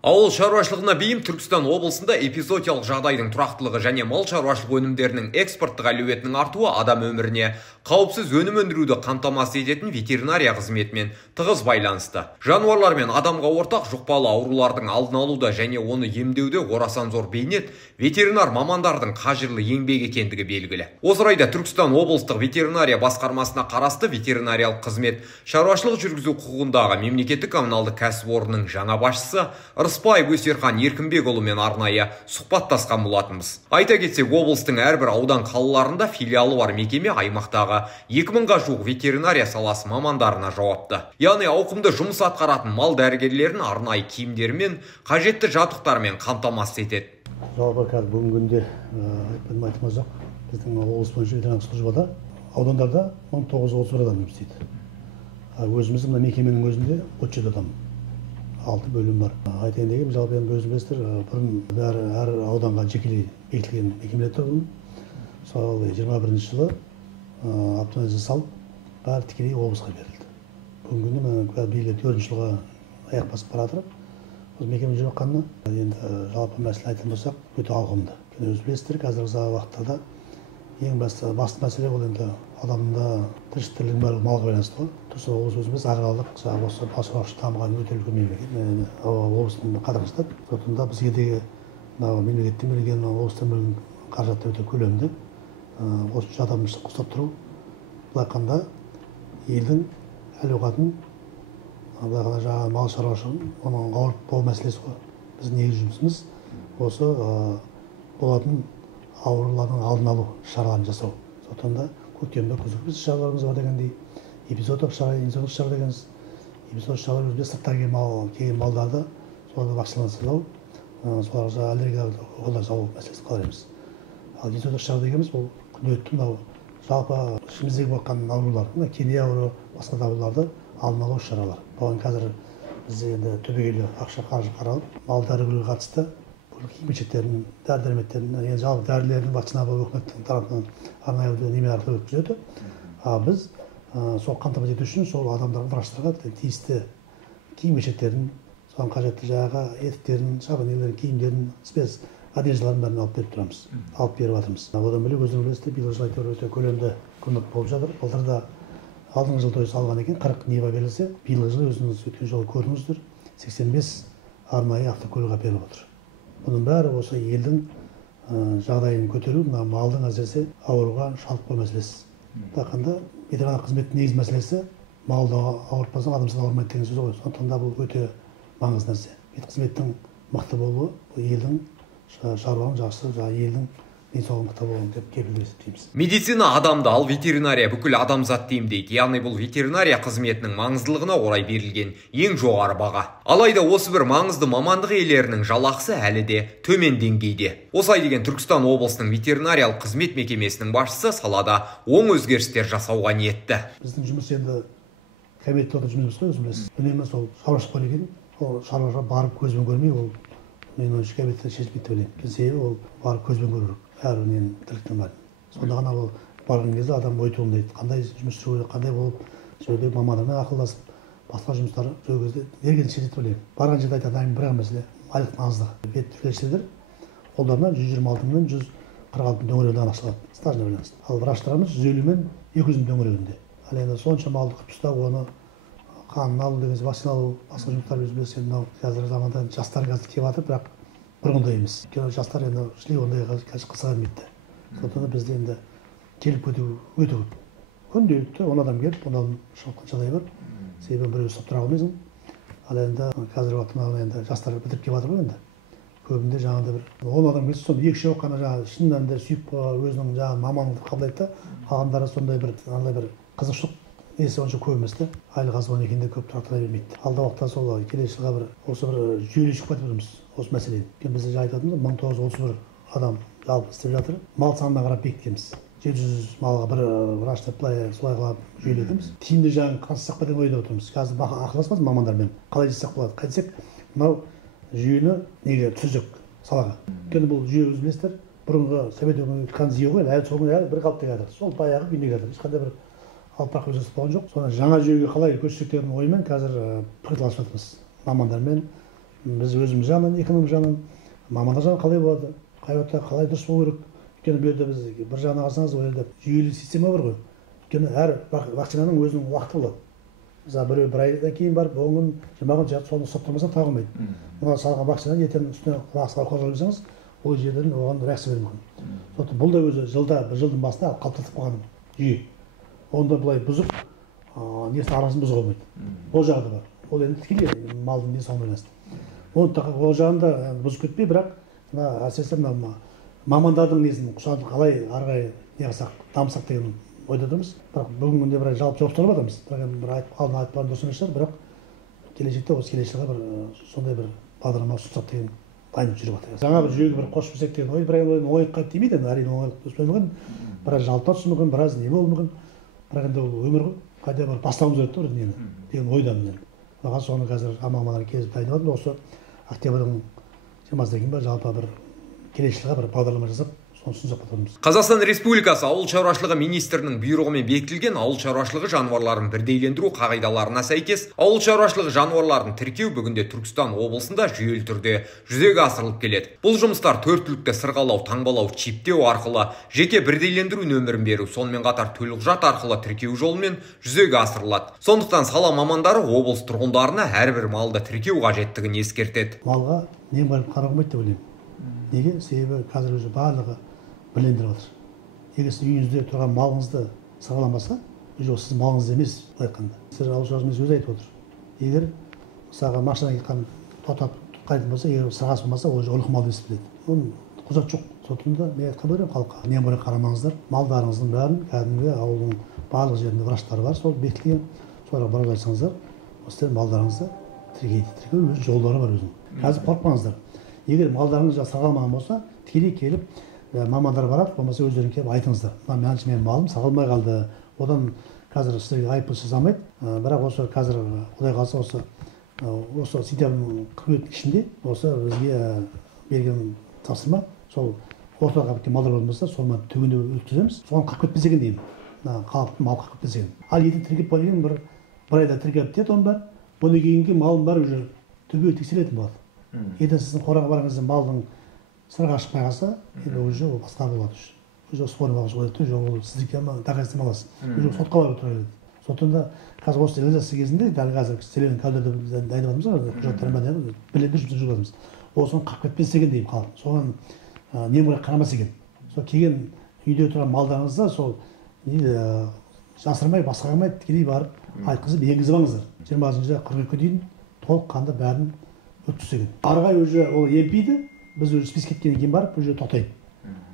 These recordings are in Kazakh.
Ауыл шаруашылығына бейім Түркістан облысында эпизоотиялық жағдайдың тұрақтылығы және мал шаруашылық өнімдерінің экспорттық әлеуетінің артуы адам өміріне қауіпсіз өнім өндіруді қамтамасыз ететін ветеринария қызметімен тығыз байланысты. Жануарлар мен адамға ортақ жұқпалы аурулардың алдын алуда және оны емдеуде орасан зор бейнет ветеринар мамандардың қажырлы еңбек екендігі белгілі. Осы орайда Түркістан облыстық ветеринария басқармасына қарасты ветеринариялық қызмет шаруашылық жүргізу құқығындағы мемлекеттік коммуналдық кәсіпорынның жаңа басшысы Рысбаев Өсерхан Еркінбекұлымен арнайы сұхбаттасқан болатынбыз. Айта кетсек, облыстың әрбір аудан қалаларында филиалы бар мекеме аймақтағы 2000-ға жуық ветеринария саласы мамандарына жауапты. Яғни ауқымды жұмыс атқаратын мал дәрігерлерін арнайы киімдермен, қажетті жабдықтармен қамтамасыз етеді. Жалпы қазір бүгінгі күнде айтпаймыз жоқ. Біздің облыс бойынша ветеринарлық службада аудандарда 1931 адам жұмыс істейді. Өзіміздің мекеменің өзінде 37 адам. 6 бөлім бар. Айтайын деген, жалпы енді өзіңіз білесіздер, бұрын әр ауданға жекелей бекітілген мекемелер тұрды. Сол 21 жылы автомобиль жасалып, бәрі тікелей облысқа берілді. Бүгінгі күні биыл 4 жылға аяқ басып бара жатыр. Осы мекеме жүріп жатқанына енді жалпы мәселе айтатын болсақ, өте ауқымды. Өзіңіз білесіздер, қазіргі уақытта ең басты мәселе ол енді адамда тіршіліктің бәрі малға байланысты ғой. Түркістан облысы өзіміз аграрлық, осы мал шаруашылығы дамыған өте үлкен мемлекет. Облыстың қатарында. Сондықтан да бізге де мемлекеттен берілген, облыстан берілген қаражат өте көлемді. Осынша адамды ұстап тұру, былай айтқанда елдің әл-ауқатын, былай айтқанда жаңағы мал шаруашылығын, оның ауырып болу мәселесі ғой. Біздің негізгі жұмысымыз осы болатын аурулардың алдын алу шараларын жасау. Сондықтан да көктемде күзгі шараларымыз бар дегендей, эпизодтық шара дегеніміз, эпизодтық шаралар өзінде сырттан келген малдарды соларды вакцинациялау, соларға аллергиялық оқтар салу мәселесі қалаймыз. Ал эпизодтық шара дегеніміз бұл күнделікті мынау жалпы ішіміздегі болған аурулар, кене ауру, басқа да ауруларды алдын алу шаралар. Бұған қазір бізде енді түбегейлі ақша қаржы қаралып, мал дәрігерлерге қатысты киім-кешектерін, дәрі-дәрмектерін, жалпы дәрілердің вакцинациялау үкіметтің тарапынан арнайы неме арқылы өткізіледі. Біз сол қамтамасыз ету үшін сол адамдарға, врачтарға тиісті киім-кешектерін, соған қажетті жаңағы етіктерін, шабынелерін, киімдерін, спец одеждаларын бәрін алып беріп тұрамыз, алып беріп жатырмыз. Одан бөлек өзіңіз білесіздер, биылғы жылы әйтеуір өте көлемді көмек болып жатыр. Былтырда алдыңғы жылы салған екен, 40 нева берілсе, биылғы жылы өзіңіз өткен жолы көрдіңіздер, 85 арнайы автокөлік әперіліп отыр. Бұның бәрі осы елдің жағдайын көтеру, малдың әсіресе ауруға шалдықпау мәселесі. Тақында ветеринарлық қызметтің негізгі мәселесі малды ауыртпасаң адамсыз ауырмайды деген сөз ғой. Сондықтан да бұл өте маңызды нәрсе. Қызметтің мықты болуы елдің шаруаның жақсы, елдің денсаулығын мықты болуын деп кепілдік есептейміз. Медицина адамды, ал ветеринария бүкіл адамзатты емдейді. Яғни бұл ветеринария қызметінің маңыздылығына орай берілген ең жоғары баға. Алайда осы бір маңызды мамандық иелерінің жалақысы әлі де төмен деңгейде. Осылай деген Түркістан облысының ветеринариялық қызмет мекемесінің басшысы салада оң өзгерістер жасауға ниетті. Біздің жұмыс енді кабинетте жұмыс қой, өзіңіз білесіз. Үнемі сол шаруашылық екен, ол шаруаға барып көзбен көрмей, ол мен ойымша кабинетте шешілмейді деп ойлаймын. Себебі ол барып көзбен көру керек. Әрбірінен тірліктен бар. Сонда ғана ол барған кезде адам ой туындайды. Қандай жұмыс жүру керек, қандай болып, жүргізіп мамандармен ақылдасып, басқа жұмыстар жүргізді. Дерген шешеді деп ойлаймын. Барған жерде айтатын бір мәселе айлықтың аздығы. Бет фельдшерлер қолдарына 126 мен 146 дөңгелегінен ақша алады. Стажына байланысты. Ал врачтарымыз 150 мен 200 дөңгелегінде. Ал енді сонша малды қып ұстап, оны қанын алу деген вакцина алу, басқа жұмыстар өзіміз енді қазіргі заманда жастар қазір келіп жатыр, бірақ бұрынғыдай емес. Жастар енді шли ондай қыса бермейді. Сондықтан да бізде енді келіп кету өте көп. Күнделікті 10 адам келіп, 10 адам шығып жағдай бар. Себебі біреу ұстап тұра алмайсың. Ал енді қазіргі уақытта енді жастар бітіріп келіп жатыр ғой енді. Көбінде жаңағыдай бір 10 адам келсе, сонда 2-3 қана жаңағы шын мәнінде сүйіп өзінің жаңағы мамандығын қабылдайды да, қалғандары сондай бір қызығушылық несі онша көп емес та, айлық аз болған екен де көп тұра бермейді. Алда уақытта сол келесі жылға осы бір жүйелі шығып кетіп жүрміз осы мәселені. Бізде айтатынымыз 1931 адам жалпы істеп жатыр. Мал санына қарап бекіткенбіз. 700 малға бір врач деп солай қылып жүйеледіміз. Тиімді жағын қансақ па деген ойда отырмыз. Қазір ақылдаспыз мамандармен. Қалай жасақ болады? Қайтсек, мынау жүйені неге түзік салаға. Өйткені бұл жүйе өзіңіз білесіздер, бұрынғы совет өкіметі конзио ғой, әлі сол бір қалыпта жатыр. Сол баяғы күйінде жатыр. Ешқандай бір алпақ өзгеріс болған жоқ. Соны жаңа жүйеге қалай көшсек деген оймен қазір пікірталасып жатырмыз мамандармен, біз өзіміз жағынан, экономика жағынан, мамандар жағынан қалай болады, қай уақытта қалай дұрыс болу керек. Өйткені бұл жерде біз бір жағынан қарасаңыз, ол жерде жүйелі система бар ғой. Өйткені әр вакцинаның өзінің уақыты болады. Мысалы біреу бір айдан кейін барып, 10 күн, 20 күн соны соқтырмаса тағылмайды. Мына салған вакцинаны ертең үстіне қағазға қойсаңыз, ол жерден оған реакция беруі мүмкін. Сондықтан бұл да өзі жылда бір жылдың басында қалыптасып қалған жүйе. Онда былай бұзып, несін арасын бұзуға болмайды. Ол жағы да бар. Ол енді тікелей малдың денсаулығына байланысты. Ол жағында бұзып кетпей, бірақ мына әсіресе мамандардың несін құсады қалай ары қарай не қылсақ, дамысақ деген ойда тұрмыз. Бірақ бүгінгі күнде бір жалпы жоспарлап жатырмыз. Бірақ бір айтпаған дұрыс емес шығар, бірақ келешекте осы келесі жылға бір сондай бір бағдарлама ұсынсақ деген дайын жүріп жатыр. Жаңа бір жүйеге бір қосып жіберсек деген ой, бірақ ойға тимейді, әрине оңайлық өспеуі мүмкін, біраз жалпы түсуі мүмкін, біраз не болуы мүмкін. Бірақ енді ол өмір ғой, қайда бір бастауымыз керек тұр нені деген ойдамын мен. Оған соны қазір мамандар кезіп дайындап осы октябрьдің 20-сынан кейін ба жалпы бір келесі жылға бір бағдарлама жасап Қазақстан Республикасы ауыл шаруашылығы министрінің бұйрығымен бекітілген ауыл шаруашылығы жануарларын бірдейлендіру қағидаларына сәйкес ауыл шаруашылығы жануарларын тіркеу бүгінде Түркістан облысында жүйелі түрде жүзеге асырылып келеді. Бұл жұмыстар 4 түлікті сырғалау, таңбалау, чиптеу арқылы жеке бірдейлендіру нөмірін беру, сонымен қатар төлқұжат арқылы тіркеу жолымен жүзеге асырылады. Сондықтан сала мамандары облыс тұрғындарына әрбір малды тіркеу қажеттігін ескертеді. Малға немқұрайлы қарауға болмайды деп ойлаймын. Неге? Себебі қазір өзі барлығы білендіріп отыр. Егер сіз үйіңізде тұрған малыңызды сырғаламаса, жоқ сіз малыңыз емес, былай айтқанда. Сіз ауыл шаруашылығымен өзі айтып отыр. Егер мысалға машина кеткен тоқтап қайтын болса, егер сырғасы болмаса, ол ұлық мал емес біледі. Оның құжат жоқ. Сондықтан мен айтқан болармын халыққа. Немқұрайлы қарамаңыздар. Малдарыңыздың бәрін кәдімгі ауылдың барлық жерінде врачтар бар, сол бекітілген. Соларға барып айтсаңыздар, осылар малдарыңызды тіркейді. Тіркеу өз жолдары бар өзінің. Қазір қорықпаңыздар. Егер малдарыңыз сырғалмаған болса, тікелей келіп мамандар барады, болмаса өздерің келіп айтыңыздар. Менің малым сырғалмай қалды. Одан қазір сіздерге айыппұл жасалмайды. Бірақ осы қазір Құдай қаласа осы сентябрьдің 40 ішінде осы бізге берген тапсырма, сол ортаға кеткен малдар болмаса, соны түгендеу өткіземіз. Соған қырып кетпесе екен деймін. Халықтың мал қырып кетпесе екен. Ал еді тіркеп қойған бір айда тіркеп деді оның бар. Бұны кейінгі малым бар уже түгел тексеретін болады. Еді сіздің қораға барыңызда малдың сырға шықпай қалса, енді уже ол басқа болады. Уже споры бағыш қойды, жоқ ол сіздікі доказательство аласыз. Уже сотқа барып тұра береді. Сондықтан да қазір осы стерилизация кезінде, дәл қазір стерилен кәдерді дайындап жатырмыз, құжаттармен білендіріп жұмысын жүргізіп жатырмыз. Ол соны қырып кетпесе екен деймін халық. Соған немқұрайлы қарамаса екен. Сол келген үйде тұрған малдарыңызды сол жасырмай, басқа қылмай тікелей барып айтқызып енгізіп алыңыздар. 20-шы 42-ге дейін толыққанды бәрін өткізген. Арғай уже ол емпейді, біз уже список кеткеннен кейін барып уже тоқтайды.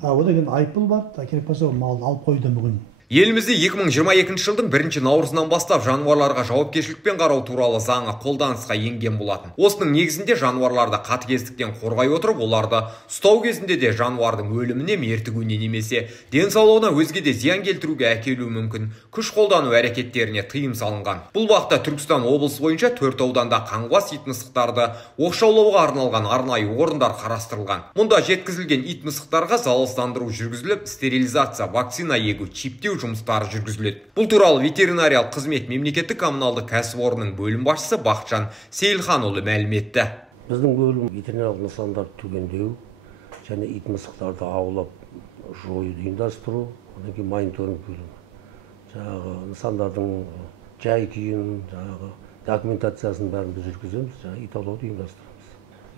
Одан кейін айыппұл бар, керек болса малды алып қоюы да мүмкін. Елімізде 2022 жылдың 1 наурызынан бастап жануарларға жауапкершілікпен қарау туралы заңы қолданысқа енген болатын. Осының негізінде жануарларды қатыгездіктен қорғай отырып, оларды ұстау кезінде де жануардың өліміне, мертігуіне немесе денсаулығына өзге де зиян келтіруге әкелуі мүмкін күш қолдану әрекеттеріне тыйым салынған. Бұл уақытта Түркістан облысы бойынша 4 ауданда қаңғыбас ит мысықтарды оқшаулауға арналған арнайы орындар қарастырылған. Мұнда жеткізілген ит мысықтарға залалсыздандыру жүргізіліп, стерилизация, вакцина егу, чиптеу жұмыстары жүргізіледі. Бұл туралы ветеринариялық қызмет мемлекеттік коммуналдық кәсіпорнының бөлім басшысы Бақытжан Сейілханұлы мәлім етті. Біздің бөлім ветеринариялық нысандарды түгендеу және ит мысықтарды аулап жоюды ұйымдастыру, одан кейін мониторинг бөлімі. Жаңағы нысандардың жай-күйін, жаңағы документациясын бәрін біз жүргіземіз, жаңағы ит аулауды ұйымдастырамыз.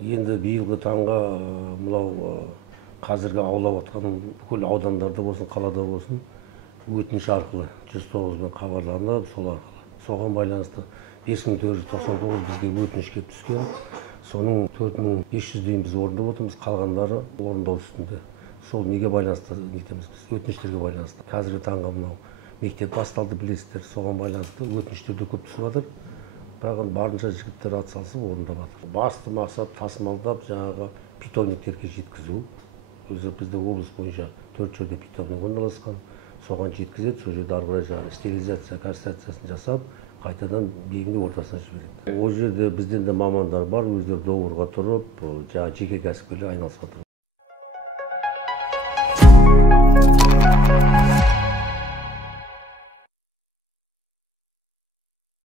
Енді биылғы таңға мынау қазіргі аулап отқан бүкіл аудандарда болсын, қалада болсын, өтініш арқылы 109-мен хабарланып, соған байланысты 5499 бізге өтініш келіп түскен. Соның 4500-дейін біз орындап отырмыз, қалғандары орындау үстінде. Сол неге байланысты нетеміз біз, өтініштерге байланысты. Қазіргі таңға мынау мектеп басталды, білесіздер, соған байланысты өтініштер де көп түсіп жатыр. Бірақ барынша жігіттер атсалысып орындап жатыр. Басты мақсат тасымалдап, жаңағы питомниктерге жеткізу. Өзі бізде облыс бойынша 4 жерде питомник орналасқан. Соған жеткізеді, сол жерде ары қарай стерилизация, кастрациясын жасап, қайтадан бегінде ортасына жібереді. Ол жерде бізден де мамандар бар, өздері доғырға тұрып, жеке кәсіпкерлер айналысып жатыр.